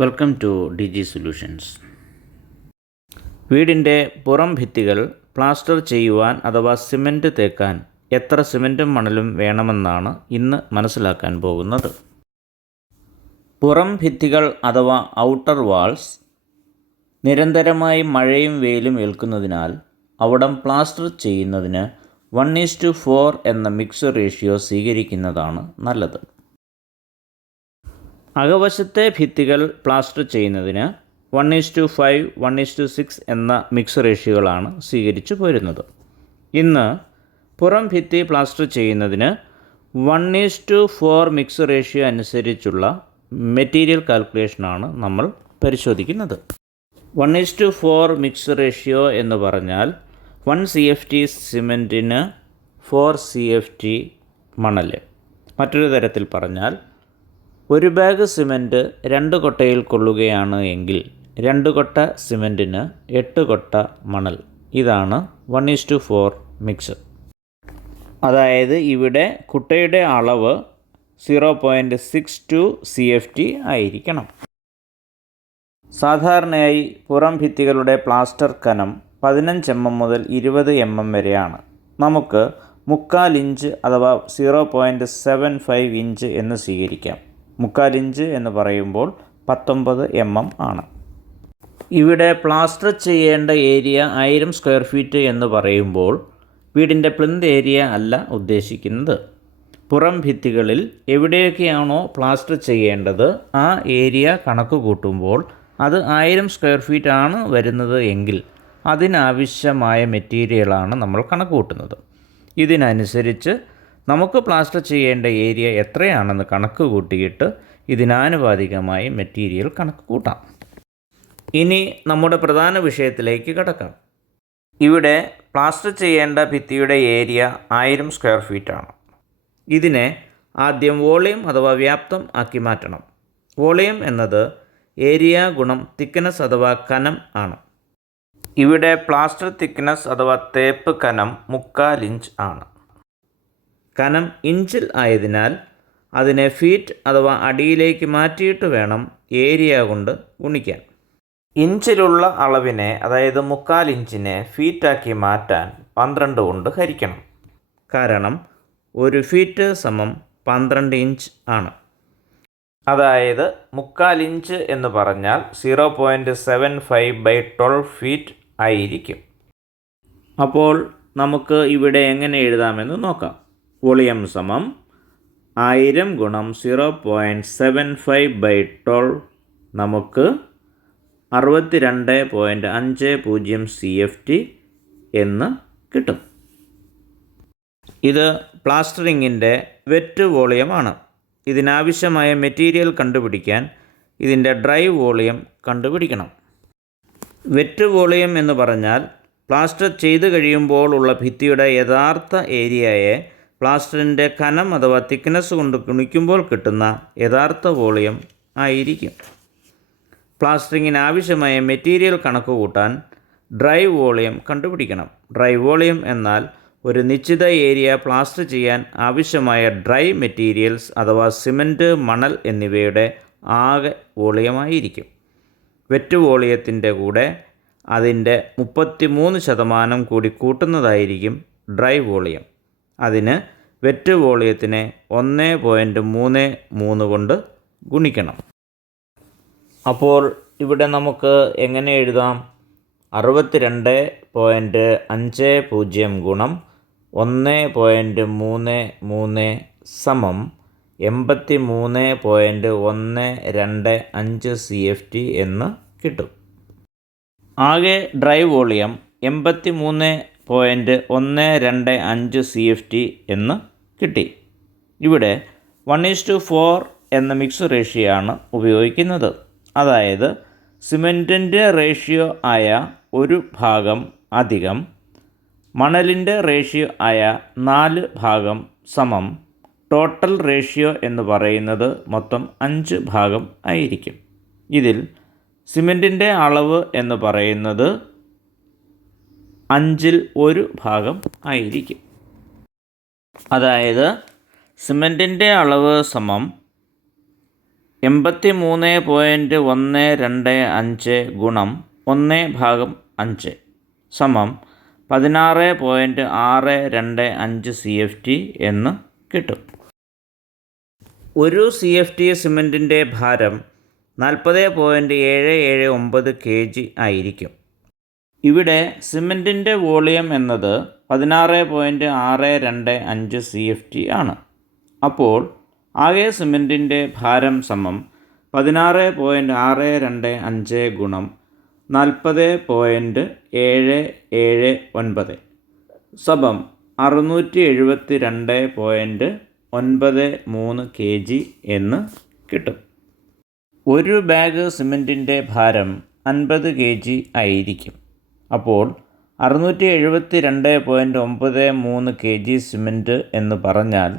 Welcome to D G solutions. വീടിന്റെ പുറം ഭിത്തികൾ പ്ലാസ്റ്റർ ചെയ്യുവാൻ അഥവാ സിമന്റ് തേക്കാൻ എത്ര സിമന്റും മണലും വേണമെന്നാണ് ഇന്ന് മനസ്സിലാക്കാൻ പോകുന്നത്. പുറം ഭിത്തികൾ അഥവാ ഔട്ടർ വാൾസ് നിരന്തരമായി മഴയും വെയിലും ഏൽക്കുന്നതിനാൽ അവിടം പ്ലാസ്റ്റർ ചെയ്യുന്നതിന് വൺ ഈസ് ടു ഫോർ എന്ന മിക്സ് റേഷ്യോ സ്വീകരിക്കുന്നതാണ് നല്ലത്. അകവശത്തെ ഭിത്തികൾ പ്ലാസ്റ്റർ ചെയ്യുന്നതിന് one is to five one is to six എന്ന മിക്സ് റേഷ്യോകളാണ് സ്വീകരിച്ചു പോരുന്നത്. ഇന്ന് പുറം ഭിത്തി പ്ലാസ്റ്റർ ചെയ്യുന്നതിന് one is to four mix ratio അനുസരിച്ചുള്ള മെറ്റീരിയൽ കാൽക്കുലേഷനാണ് നമ്മൾ പരിശോധിക്കുന്നത്. One is to four mix ratio എന്ന് പറഞ്ഞാൽ വൺ സി എഫ് ടി സിമെന്റിന് ഫോർ സി എഫ് ടി മണൽ മറ്റൊരു തരത്തിൽ പറഞ്ഞാൽ ഒരു ബാഗ് സിമന്റ് രണ്ട് കൊട്ടയിൽ കൊള്ളുകയാണ് എങ്കിൽ രണ്ട് കൊട്ട സിമന്റിന് എട്ട് കൊട്ട മണൽ. ഇതാണ് one is to four mix അതായത് ഇവിടെ കുട്ടയുടെ അളവ് zero point six two C F T ആയിരിക്കണം. സാധാരണയായി പുറം ഭിത്തികളുടെ പ്ലാസ്റ്റർ കനം പതിനഞ്ച് എം എം മുതൽ ഇരുപത് എം എം വരെയാണ്. നമുക്ക് മുക്കാൽ ഇഞ്ച് അഥവാ zero point seven five inch എന്ന് സ്വീകരിക്കാം. മുക്കാൽ ഇഞ്ച് എന്ന് പറയുമ്പോൾ പത്തൊമ്പത് എം എം ആണ്. ഇവിടെ പ്ലാസ്റ്റർ ചെയ്യേണ്ട ഏരിയ ആയിരം സ്ക്വയർ ഫീറ്റ് എന്ന് പറയുമ്പോൾ വീടിന്റെ പ്ലിന്ത് ഏരിയ അല്ല ഉദ്ദേശിക്കുന്നത്. പുറം ഭിത്തികളിൽ എവിടെയൊക്കെയാണോ പ്ലാസ്റ്റർ ചെയ്യേണ്ടത് ആ ഏരിയ കണക്ക് കൂട്ടുമ്പോൾ അത് ആയിരം സ്ക്വയർ ഫീറ്റ് ആണ് വരുന്നത് എങ്കിൽ അതിനാവശ്യമായ മെറ്റീരിയലാണ് നമ്മൾ കണക്ക് കൂട്ടുന്നത്. ഇതിനനുസരിച്ച് നമുക്ക് പ്ലാസ്റ്റർ ചെയ്യേണ്ട ഏരിയ എത്രയാണെന്ന് കണക്ക് കൂട്ടിയിട്ട് ഇതിനാനുപാതികമായി മെറ്റീരിയൽ കണക്ക് കൂട്ടാം. ഇനി നമ്മുടെ പ്രധാന വിഷയത്തിലേക്ക് കടക്കാം. ഇവിടെ പ്ലാസ്റ്റർ ചെയ്യേണ്ട ഭിത്തിയുടെ ഏരിയ ആയിരം സ്ക്വയർ ഫീറ്റാണ് ഇതിനെ ആദ്യം വോളിയം അഥവാ വ്യാപ്തം ആക്കി മാറ്റണം. വോളിയം എന്നത് ഏരിയ ഗുണം തിക്നെസ് അഥവാ കനം ആണ്. ഇവിടെ പ്ലാസ്റ്റർ തിക്നെസ് അഥവാ തേപ്പ് കനം മുക്കാൽ ഇഞ്ച് ആണ്. കനം ഇഞ്ചിൽ ആയതിനാൽ അതിനെ ഫീറ്റ് അഥവാ അടിയിലേക്ക് മാറ്റിയിട്ട് വേണം ഏരിയ കൊണ്ട് ഗുണിക്കാൻ. ഇഞ്ചിലുള്ള അളവിനെ അതായത് മുക്കാൽ ഇഞ്ചിനെ ഫീറ്റാക്കി മാറ്റാൻ പന്ത്രണ്ട് കൊണ്ട് ഹരിക്കണം. കാരണം ഒരു ഫീറ്റ് സമം പന്ത്രണ്ട് ഇഞ്ച് ആണ്. അതായത് മുക്കാൽ ഇഞ്ച് എന്ന് പറഞ്ഞാൽ zero point seven five by twelve feet ആയിരിക്കും. അപ്പോൾ നമുക്ക് ഇവിടെ എങ്ങനെ എഴുതാമെന്ന് നോക്കാം. വോളിയം സമം ആയിരം ഗുണം zero point seven five by twelve നമുക്ക് അറുപത്തി രണ്ട് പോയിന്റ് അഞ്ച് പൂജ്യം സി എഫ് ടി എന്ന് കിട്ടും. ഇത് പ്ലാസ്റ്ററിങ്ങിന്റെ വെറ്റ് വോളിയമാണ്. ഇതിനാവശ്യമായ മെറ്റീരിയൽ കണ്ടുപിടിക്കാൻ ഇതിന്റെ ഡ്രൈ വോളിയം കണ്ടുപിടിക്കണം. വെറ്റ് വോളിയം എന്ന് പറഞ്ഞാൽ പ്ലാസ്റ്റർ ചെയ്തു കഴിയുമ്പോൾ ഉള്ള ഭിത്തിയുടെ യഥാർത്ഥ ഏരിയയെ പ്ലാസ്റ്ററിന്റെ കനം അഥവാ തിക്നെസ് കൊണ്ട് ഗുണിക്കുമ്പോൾ കിട്ടുന്ന യഥാർത്ഥ വോളിയം ആയിരിക്കും. പ്ലാസ്റ്ററിങ്ങിന് ആവശ്യമായ മെറ്റീരിയൽ കണക്ക് കൂട്ടാൻ ഡ്രൈ വോളിയം കണ്ടുപിടിക്കണം. ഡ്രൈ വോളിയം എന്നാൽ ഒരു നിശ്ചിത ഏരിയ പ്ലാസ്റ്റർ ചെയ്യാൻ ആവശ്യമായ ഡ്രൈ മെറ്റീരിയൽസ് അഥവാ സിമന്റ് മണൽ എന്നിവയുടെ ആകെ വോളിയമായിരിക്കും. വെറ്റ് വോളിയത്തിന്റെ കൂടെ അതിന്റെ മുപ്പത്തി മൂന്ന് ശതമാനം കൂടി കൂട്ടുന്നതായിരിക്കും ഡ്രൈ വോളിയം. അതിന് വെറ്റ് വോളിയത്തിനെ ഒന്ന് പോയിന്റ് മൂന്ന് മൂന്ന് കൊണ്ട് ഗുണിക്കണം. അപ്പോൾ ഇവിടെ നമുക്ക് എങ്ങനെ എഴുതാം? അറുപത്തിരണ്ട് പോയിന്റ് അഞ്ച് പൂജ്യം ഗുണം ഒന്ന് പോയിന്റ് മൂന്ന് മൂന്ന് സമം എൺപത്തി മൂന്ന് പോയിന്റ് ഒന്ന് രണ്ട് അഞ്ച് സി എഫ് ടി എന്ന് കിട്ടും. ആകെ ഡ്രൈവ് വോളിയം എൺപത്തി മൂന്ന് പോയിന്റ് ഒന്ന് രണ്ട് അഞ്ച് സി എഫ് ടി എന്ന് കിട്ടി. ഇവിടെ വൺ ഈസ് ടു ഫോർ എന്ന മിക്സ് റേഷ്യോ ആണ് ഉപയോഗിക്കുന്നത്. അതായത് സിമെന്റിന്റെ റേഷ്യോ ആയ ഒരു ഭാഗം അധികം മണലിന്റെ റേഷ്യോ ആയ നാല് ഭാഗം സമം ടോട്ടൽ റേഷ്യോ എന്ന് പറയുന്നത് മൊത്തം അഞ്ച് ഭാഗം ആയിരിക്കും. ഇതിൽ സിമെന്റിന്റെ അളവ് എന്ന് പറയുന്നത് അഞ്ചിൽ ഒരു ഭാഗം ആയിരിക്കും. അതായത് സിമെന്റിന്റെ അളവ് സമം എൺപത്തി മൂന്ന് പോയിന്റ് ഒന്ന് രണ്ട് അഞ്ച് ഗുണം ഒന്ന് ഭാഗം അഞ്ച് സമം പതിനാറ് പോയിന്റ് ആറ് രണ്ട് അഞ്ച് സി എഫ് ടി എന്ന് കിട്ടും. ഒരു സി എഫ് ടി സിമന്റിന്റെ ഭാരം നാൽപ്പത് പോയിന്റ് ഏഴ് ഏഴ് ഒമ്പത് കെ ജി ആയിരിക്കും. ഇവിടെ സിമന്റിന്റെ വോളിയം എന്നത് പതിനാറ് പോയിന്റ് ആറ് രണ്ട് അഞ്ച് സി എഫ് ടി ആണ്. അപ്പോൾ ആകെ സിമന്റിന്റെ ഭാരം സമം പതിനാറ് പോയിന്റ് ആറ് രണ്ട് അഞ്ച് ഗുണം നാൽപ്പത് പോയിന്റ് ഏഴ് ഏഴ് ഒൻപത് സമം അറുന്നൂറ്റി എഴുപത്തി രണ്ട് പോയിന്റ് ഒൻപത് മൂന്ന് കെ ജി എന്ന് കിട്ടും. ഒരു ബാഗ് സിമന്റിന്റെ ഭാരം അൻപത് കെ ജി ആയിരിക്കും. അപ്പോൾ അറുന്നൂറ്റി എഴുപത്തി രണ്ട് പോയിന്റ് ഒമ്പത് മൂന്ന് കെ ജി സിമന്റ് എന്ന് പറഞ്ഞാൽ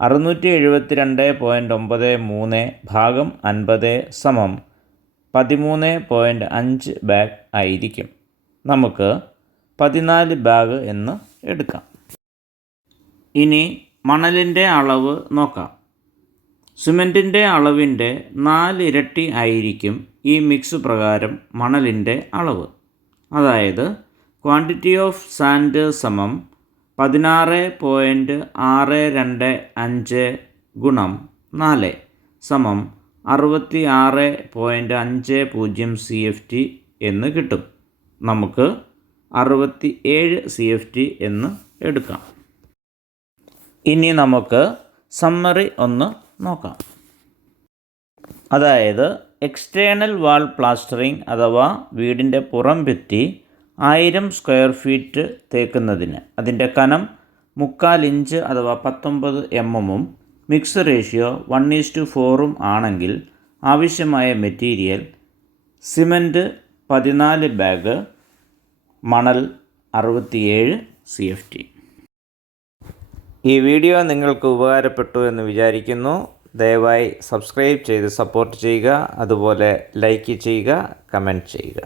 അറുന്നൂറ്റി എഴുപത്തി രണ്ട് പോയിന്റ് ഒമ്പത് മൂന്ന് ഭാഗം അൻപത് സമം പതിമൂന്ന് പോയിന്റ് അഞ്ച് ബാഗ് ആയിരിക്കും. നമുക്ക് പതിനാല് ബാഗ് എന്ന് എടുക്കാം. ഇനി മണലിന്റെ അളവ് നോക്കാം. സിമന്റിന്റെ അളവിന്റെ നാലിരട്ടി ആയിരിക്കും ഈ മിക്സ് പ്രകാരം മണലിന്റെ അളവ്. അതായത് ക്വാണ്ടിറ്റി ഓഫ് സാൻഡ് സമം പതിനാറ് പോയിന്റ് ആറ് രണ്ട് അഞ്ച് ഗുണം നാല് സമം അറുപത്തി ആറ് പോയിന്റ് അഞ്ച് പൂജ്യം സി എഫ് ടി എന്ന് കിട്ടും. നമുക്ക് അറുപത്തി ഏഴ് സി എഫ് ടി എന്ന് എടുക്കാം. ഇനി നമുക്ക് സമ്മറി ഒന്ന് നോക്കാം. അതായത് എക്സ്റ്റേണൽ വാൾ പ്ലാസ്റ്ററിംഗ് അഥവാ വീടിന്റെ പുറം ഭിത്തി ആയിരം സ്ക്വയർ ഫീറ്റ് തേക്കുന്നതിന്. അതിന്റെ കനം മുക്കാൽ ഇഞ്ച് അഥവാ പത്തൊമ്പത് എം എമ്മും mix ratio one is to ഫോറും ആണെങ്കിൽ ആവശ്യമായ മെറ്റീരിയൽ സിമന്റ് പതിനാല് ബാഗ് മണൽ അറുപത്തിയേഴ് സി എഫ് ടി ഈ വീഡിയോ നിങ്ങൾക്ക് ഉപകാരപ്പെട്ടു എന്ന് വിചാരിക്കുന്നു. ദയവായി സബ്സ്ക്രൈബ് ചെയ്ത് സപ്പോർട്ട് ചെയ്യുക അതുപോലെ ലൈക്ക് ചെയ്യുക കമന്റ് ചെയ്യുക.